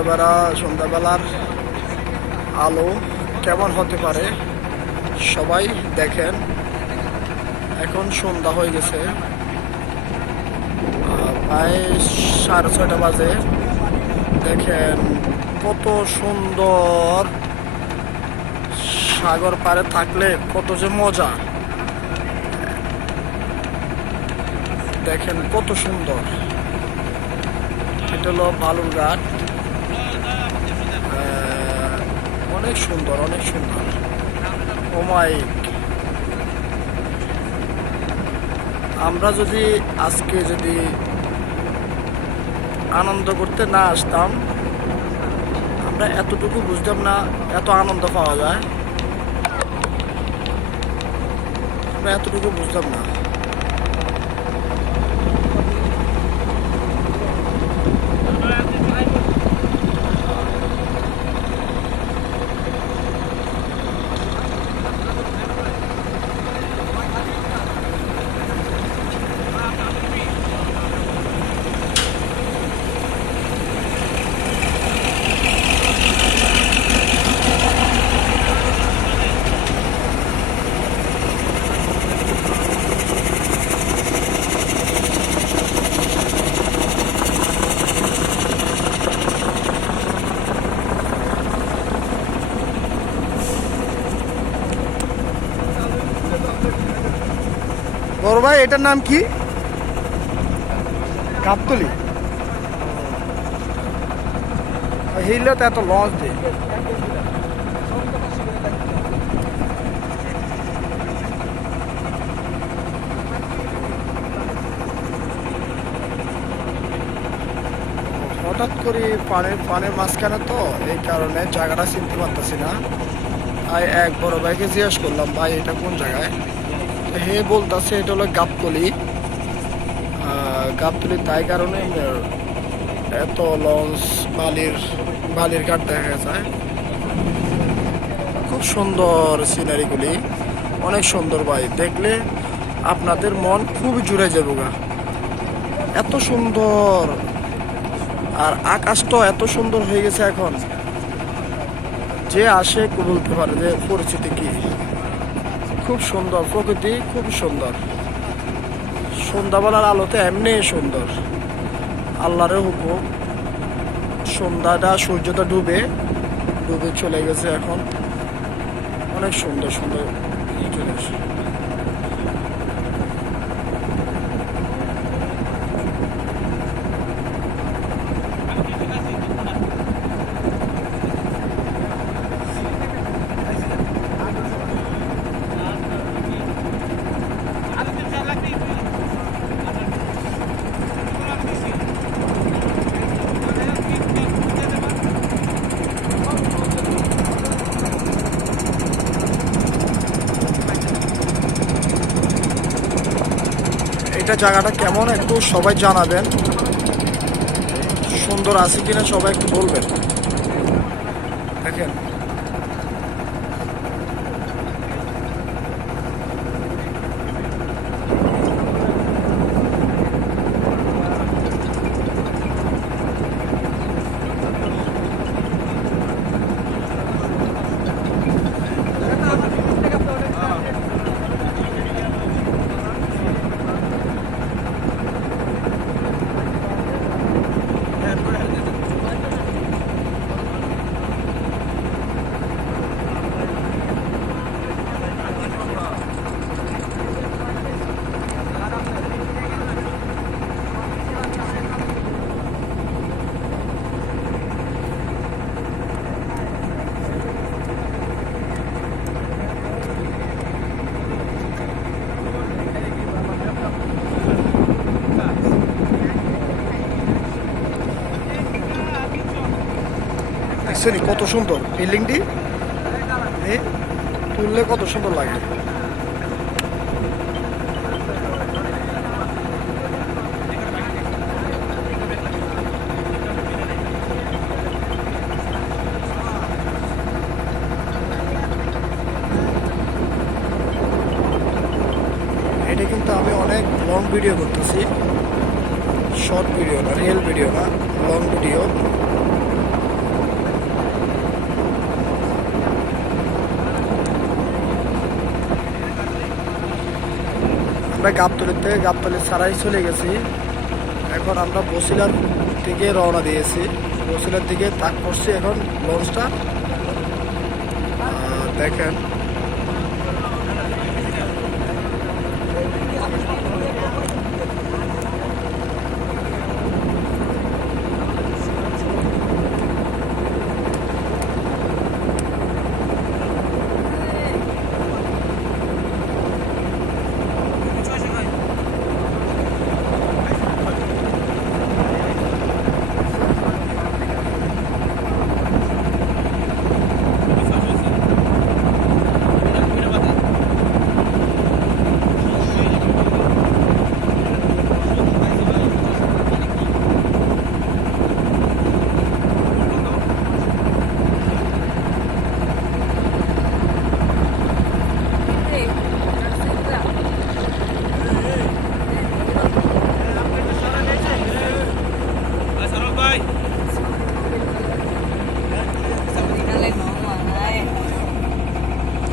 সন্ধ্যাবেলার আলো কেমন হতে পারে সবাই দেখেন। এখন সন্ধ্যা হয়ে গেছে, প্রায় 6:30 বাজে। দেখেন কত সুন্দর, সাগর পাড়ে থাকলে কত যে মজা। দেখেন কত সুন্দর। এটা হলো বালুরঘাট। অনেক সুন্দর, অনেক সুন্দর। ও মাই, আমরা যদি আজকে আনন্দ করতে না আসতাম, আমরা এতটুকু বুঝতাম না এত আনন্দ পাওয়া যায়। আমরা এতটুকু বুঝতাম না। বড় ভাই, এটার নাম কি? গাবতলী। হিলে তো এত লঞ্চ দেয়। হঠাৎ করে পানির মাঝখানে তো, এই কারণে জায়গাটা চিনতে পারতেছি না। আর এক বড় ভাইকে জিজ্ঞেস করলাম, ভাই এটা কোন জায়গায়? হে বলতেছে এটা হলো গাবতলী। গাবতলী তাই কারণে এত লঞ্চ, বালির ঘাট দেখা যায়। খুব সুন্দর সিনারিগুলি, অনেক সুন্দর ভাই। দেখলে আপনাদের মন খুবই জুড়ে যাবে গা, এত সুন্দর। আর আকাশটা এত সুন্দর হয়ে গেছে এখন, যে আসে বলতে পারে যে পরিস্থিতি কি। খুব সুন্দর প্রকৃতি, খুব সুন্দর। সন্ধ্যাবেলার আলোতে এমনি সুন্দর, আল্লাহর হুকুম। সন্ধ্যাটা, সূর্যটা ডুবে চলে গেছে এখন। অনেক সুন্দর সুন্দর জিনিস। এটা জায়গাটা কেমন একটু সবাই জানাবেন, সুন্দর আছে কিনা সবাই একটু বলবেন। দেখেন দেখছেন কত সুন্দর বিল্ডিংটি, তুললে কত সুন্দর লাগে। এটা কিন্তু আমি অনেক লং ভিডিও করতেছি, শর্ট ভিডিও না, রিয়েল ভিডিও না, লং ভিডিও। আমরা গাবতলি থেকে গাবতলি ছাড়াই চলে গেছি। এখন আমরা বসিলার থেকে রওনা দিয়েছি, বসিলার দিকে তাক করছি এখন লঞ্চটা। দেখেন